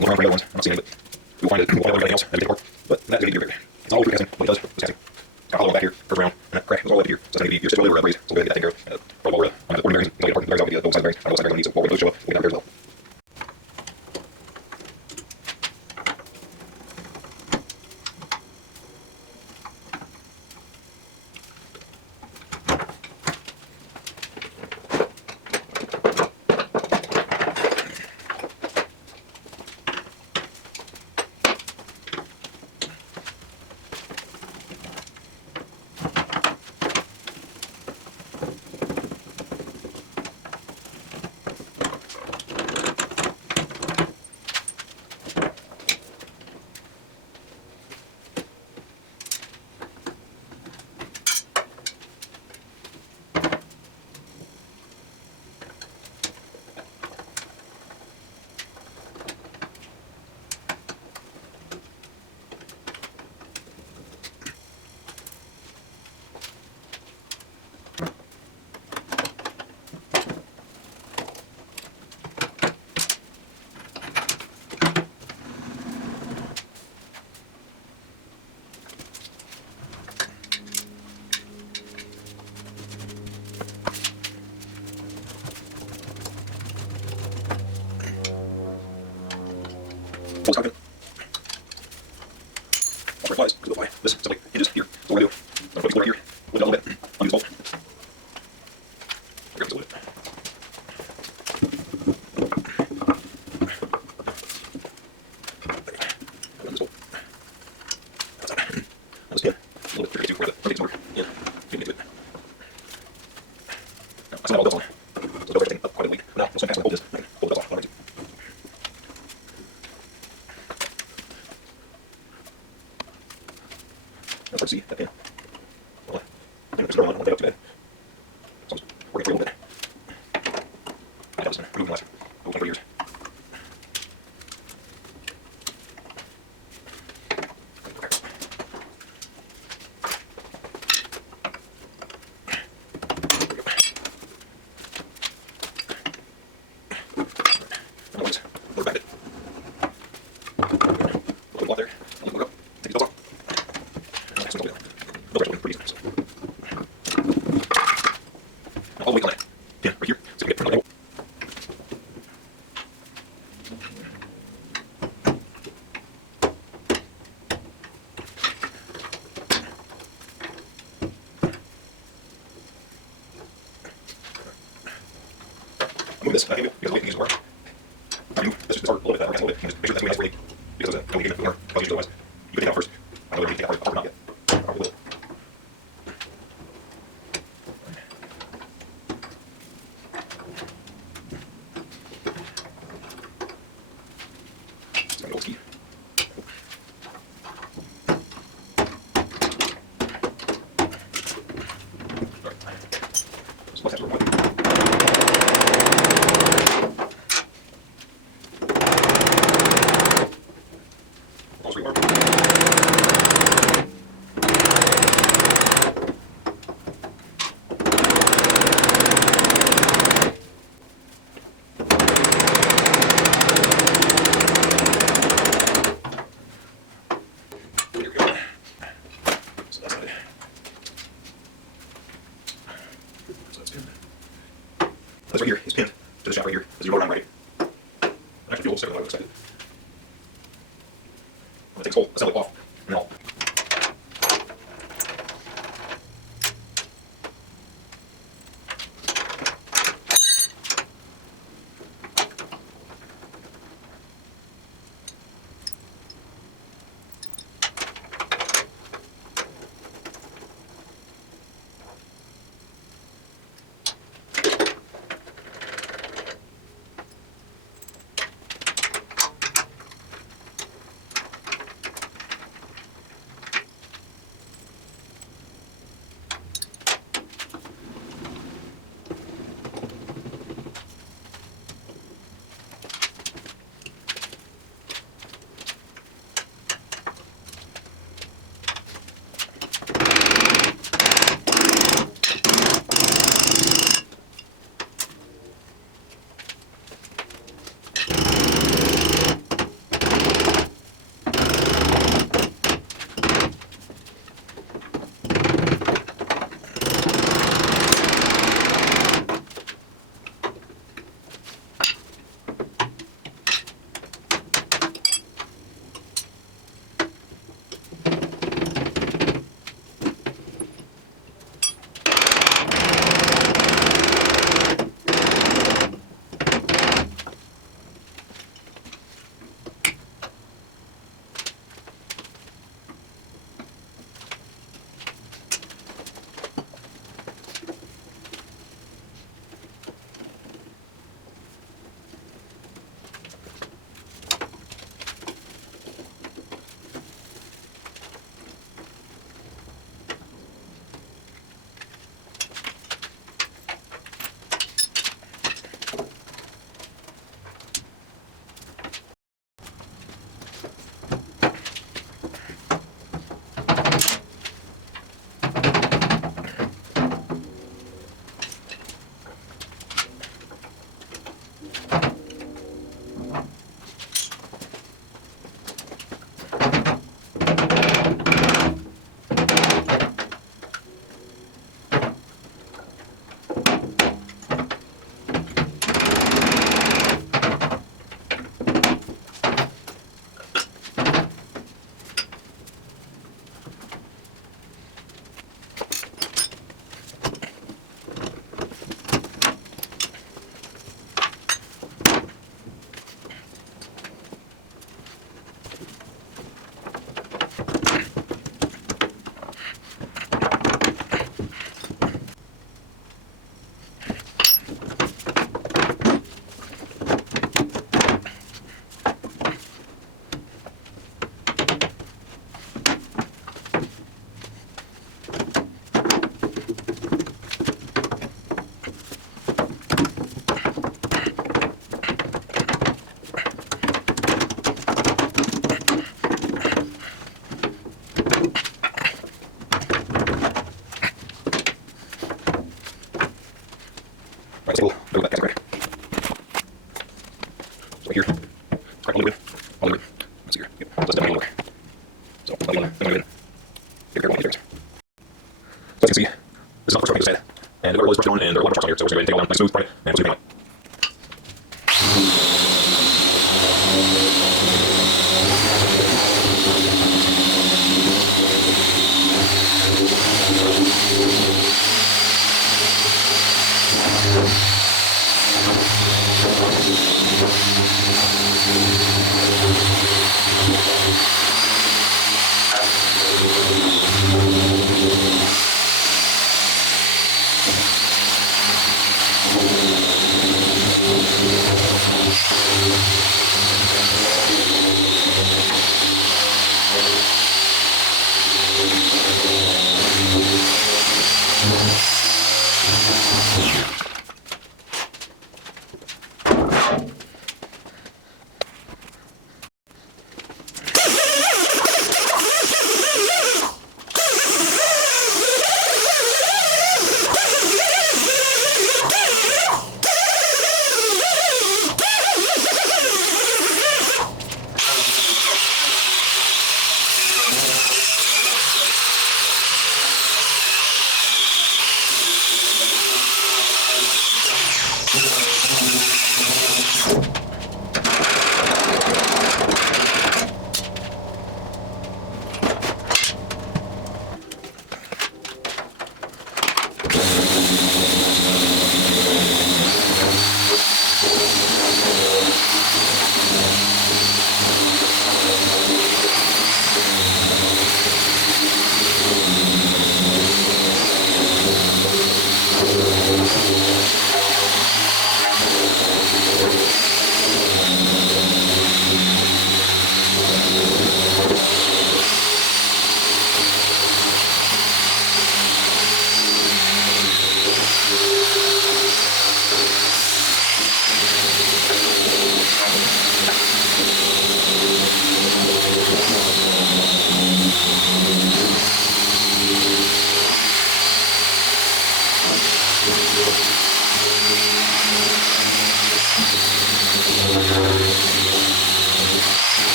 Look around for the other ones. I'm not seeing any, but you'll find it. We'll find everything else. That'll take apart. But that's going to be your It's all casting. What it does is casting. It's got a hollow back here, first round, and that crack goes all the way up here. So it's going to be your stitch over the raise. So we're going to get that taken care of. Roll over on the ordinary bearings. We'll get the bearings out, the old side bearings. I know the side bearings need some. We'll get those show up. We'll get down here as well. Full stop in. That's where it flies. Because it'll fly. This simply hinges here. So what I do, I'm going to put these right here. Lift it a little bit. I'll use the bolt. There goes a little bit. This bolt. That's out. On this pin. A little bit tricky too where the rotating motor in. Getting into it. Now, I saw all those on. So the door's getting up quite a week. Now, once I'm past, I'm going to hold this. I can hold it off. Right. That's hard to see that pin. Well, I'm just going to hold that up too bad. So I'm just working for a little bit. I have this been removing the last 20 years. All the way on that pin right here, so we get front of the I'm moving this, because the way things work. I do, this is hard a little bit, a little bit. Make sure that's really nice weight, because I don't need it more, because usually otherwise, you could take it out first. I don't know if you take it out or not yet. Probably will. This right here is pinned to the shaft right here. There's your motor arm right here. And actually, fuel is second than I would expect. I'm going to take this whole assembly off, and then I'll Alright, so we'll go back to crack. So right here, crack a little bit, all over it. Let's see here. Yep. So that's definitely a little more. So let me in. Here, one, here. So as you can see, this is not the first truck I just had. And the oil is brushed on, and there are a lot of trucks on here, so we're going to go ahead and take it all down nice smooth, right? And we'll see it out.